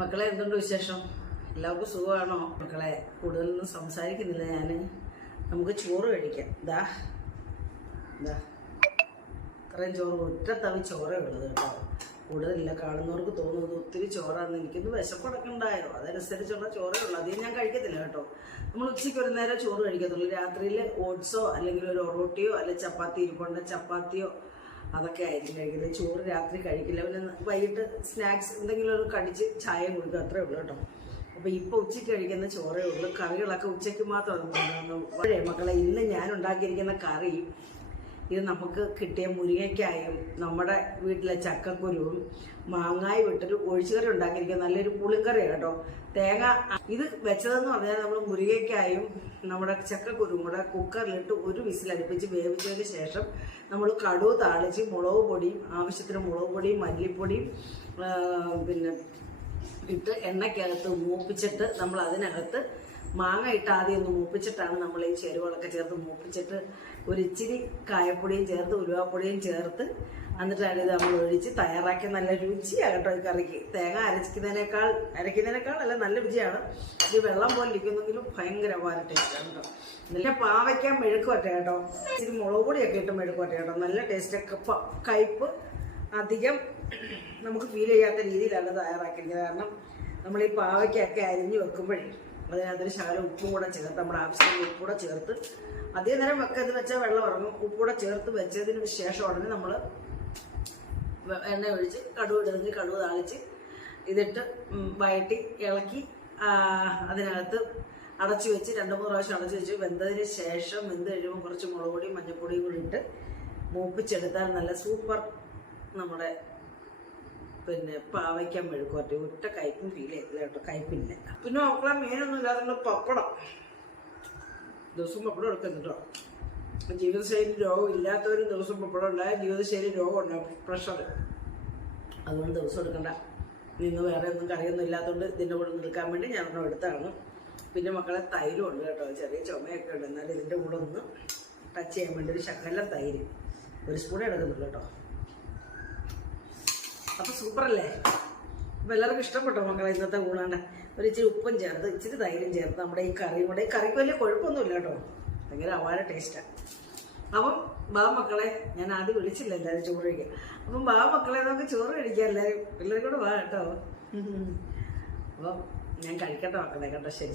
മക്കളെ എന്തുണ്ട് വിശേഷം? എല്ലാവർക്കും സുഖമാണോ? മക്കളെ കൂടുതലൊന്നും സംസാരിക്കുന്നില്ല ഞാൻ. നമുക്ക് ചോറ് കഴിക്കാം. ഇതാ ഇത്രയും ചോറ് ഒറ്റ തവി ചോറേ ഉള്ളത് കേട്ടോ. കൂടുതലില്ല. കാണുന്നവർക്ക് തോന്നുന്നത് ഒത്തിരി ചോറാണെന്ന്. എനിക്കൊന്ന് വിശപ്പടക്കണ്ടായോ, അതനുസരിച്ചുള്ള ചോറേ ഉള്ളൂ. അധികം ഞാൻ കഴിക്കത്തില്ല കേട്ടോ. നമ്മൾ ഉച്ചയ്ക്ക് ഒരു നേരം ചോറ് കഴിക്കത്തുള്ളൂ. രാത്രിയിൽ ഓട്സോ അല്ലെങ്കിൽ ഒരു ഒറോട്ടിയോ അല്ലെങ്കിൽ ചപ്പാത്തി ഇരിപ്പുണ്ട്, ചപ്പാത്തിയോ അതൊക്കെ ആയിരിക്കും കഴിക്കുന്നത്. ചോറ് രാത്രി കഴിക്കില്ല. പിന്നെ വൈകിട്ട് സ്നാക്സ് എന്തെങ്കിലും ഒരു കടിച്ച് ചായ കൊടുക്കുക, അത്രേ ഉള്ളൂ കേട്ടോ. അപ്പോൾ ഇപ്പോൾ ഉച്ചയ്ക്ക് കഴിക്കുന്ന ചോറേ ഉള്ളൂ. കറികളൊക്കെ ഉച്ചയ്ക്ക് മാത്രമാണ്. മക്കളെ ഇന്ന് ഞാൻ ഉണ്ടാക്കിയിരിക്കുന്ന കറി ഇത് നമുക്ക് കിട്ടിയ മുരിങ്ങയ്ക്കായും നമ്മുടെ വീട്ടിലെ ചക്കക്കുരുവും മാങ്ങായി വിട്ടൊരു ഒഴിച്ചുകറി ഉണ്ടാക്കിയിരിക്കുക. നല്ലൊരു പുളിക്കറിയാണ് കേട്ടോ. തേങ്ങ ഇത് വെച്ചതെന്ന് പറഞ്ഞാൽ നമ്മൾ മുരിങ്ങയ്ക്കായും നമ്മുടെ ചക്കക്കുരുവും കൂടെ കുക്കറിലിട്ട് ഒരു വിസിലടുപ്പിച്ച് വേവിച്ചതിന് ശേഷം നമ്മൾ കടുക് താളിച്ച് മുളക് പൊടിയും ആവശ്യത്തിന് മുളക് പൊടിയും മല്ലിപ്പൊടിയും പിന്നെ ഇട്ട് എണ്ണയ്ക്കകത്ത് മൂപ്പിച്ചിട്ട് നമ്മൾ അതിനകത്ത് മാങ്ങ ഇട്ട് ആദ്യം ഒന്ന് മൂപ്പിച്ചിട്ടാണ് നമ്മൾ ഈ ചേരുവകളൊക്കെ ചേർത്ത് മൂപ്പിച്ചിട്ട് ഒരു ഇച്ചിരി കായപ്പൊടിയും ചേർത്ത് ഉലുവാപ്പൊടിയും ചേർത്ത് എന്നിട്ടാണ് ഇത് നമ്മൾ ഒഴിച്ച് തയ്യാറാക്കി. നല്ല രുചിയാണ് കേട്ടോ ഈ കറിക്ക്. തേങ്ങ അരയ്ക്കുന്നതിനേക്കാൾ അല്ല, നല്ല രുചിയാണ്. ഇത് വെള്ളം പോലെ ഇരിക്കുന്നെങ്കിലും ഭയങ്കര ടേസ്റ്റാണ് കേട്ടോ. നല്ല പാവയ്ക്കാൻ മെഴുക്കുവറ്റ കേട്ടോ. ഇച്ചിരി മുളക് പൊടിയൊക്കെ ഇട്ട് മെഴുക്കുവറ്റ കേട്ടോ. നല്ല ടേസ്റ്റൊക്കെ. കയ്പ്പ് അധികം നമുക്ക് ഫീൽ ചെയ്യാത്ത രീതിയിലാണ് തയ്യാറാക്കിയിരിക്കുന്നത്. കാരണം നമ്മൾ ഈ പാവയ്ക്കൊക്കെ അരിഞ്ഞ് വെക്കുമ്പോഴേ അതിനകത്തൊരു ശകലം ഉപ്പും കൂടെ ചേർത്ത് നമ്മുടെ ആവശ്യത്തിന് ഉപ്പൂടെ ചേർത്ത് അതേ നേരം വെക്കത് വെച്ചാൽ വെള്ളം ഇറങ്ങും. ഉപ്പൂടെ ചേർത്ത് വെച്ചതിന് ശേഷം ഉടനെ നമ്മൾ എണ്ണ ഒഴിച്ച് കടുക് ഇടുന്നെങ്കിൽ കടുക് താളിച്ച് ഇതിട്ട് വഴറ്റി ഇളക്കി അതിനകത്ത് അടച്ചു വെച്ച് 2-3 പ്രാവശ്യം അടച്ചു വെച്ച് വെന്തതിന് ശേഷം വെന്ത് കഴിയുമ്പോൾ കുറച്ച് മുളക് പൊടിയും മഞ്ഞൾപ്പൊടിയും കൂടി ഇട്ട് മൂപ്പിച്ചെടുത്താൽ നല്ല സൂപ്പർ നമ്മുടെ പിന്നെ പാവയ്ക്കാൻ മെഴുക്കുവരട്ടി. ഒറ്റ കയ്പും ഫീൽ ചെയ്തില്ല കേട്ടോ. കയ്പില്ല. പിന്നെ മക്കളെ മീനൊന്നും ഇല്ലാതെ പപ്പടം ദിവസവും പപ്പടം എടുക്കുന്നുണ്ടോ. ജീവിതശൈലി രോഗം ഇല്ലാത്തവരും ദിവസം പപ്പടം ഉണ്ടായ ജീവിതശൈലി രോഗം ഉണ്ടാവും, പ്രഷർ. അതുകൊണ്ട് ദിവസം എടുക്കണ്ട. നിന്ന് വേറെ ഒന്നും കറിയൊന്നും ഇല്ലാത്തതുകൊണ്ട് ഇതിൻ്റെ കൂടെ എടുക്കാൻ വേണ്ടി ഞാൻ ഒന്നും എടുത്താണ്. പിന്നെ മക്കളെ തൈരും ഉണ്ട് കേട്ടോ. ചെറിയ ചുമയൊക്കെ ഉണ്ട്. എന്നാലും ഇതിൻ്റെ കൂടെ ഒന്ന് ടച്ച് ചെയ്യാൻ വേണ്ടി ഒരു ശകലം തൈര് 1 സ്പൂണേ എടുക്കുന്നുള്ളൂ കേട്ടോ. അപ്പോൾ സൂപ്പറല്ലേ? അപ്പോൾ എല്ലാവർക്കും ഇഷ്ടപ്പെട്ടോ മക്കളെ ഇന്നത്തെ ഊണാണ്ട്? ഒരു ഇച്ചിരി ഉപ്പും ചേർത്ത് ഇച്ചിരി തൈരും ചേർത്ത് നമ്മുടെ ഈ കറിയും കൂടെ. ഈ കറിക്ക് വലിയ കുഴപ്പമൊന്നുമില്ല കേട്ടോ. ഭയങ്കര അപാര ടേസ്റ്റാണ്. അപ്പം ബാ മക്കളെ, ഞാൻ ആദ്യം വിളിച്ചില്ല എല്ലാവരും ചോറ് കഴിക്കാം. അപ്പം ബാ മക്കളെ, നമുക്ക് ചോറ് കഴിക്കാം എല്ലാവരും കൂടെ വാ കേട്ടോ. അപ്പം ഞാൻ കഴിക്കട്ടെ മക്കളെ കേട്ടോ. ശരി.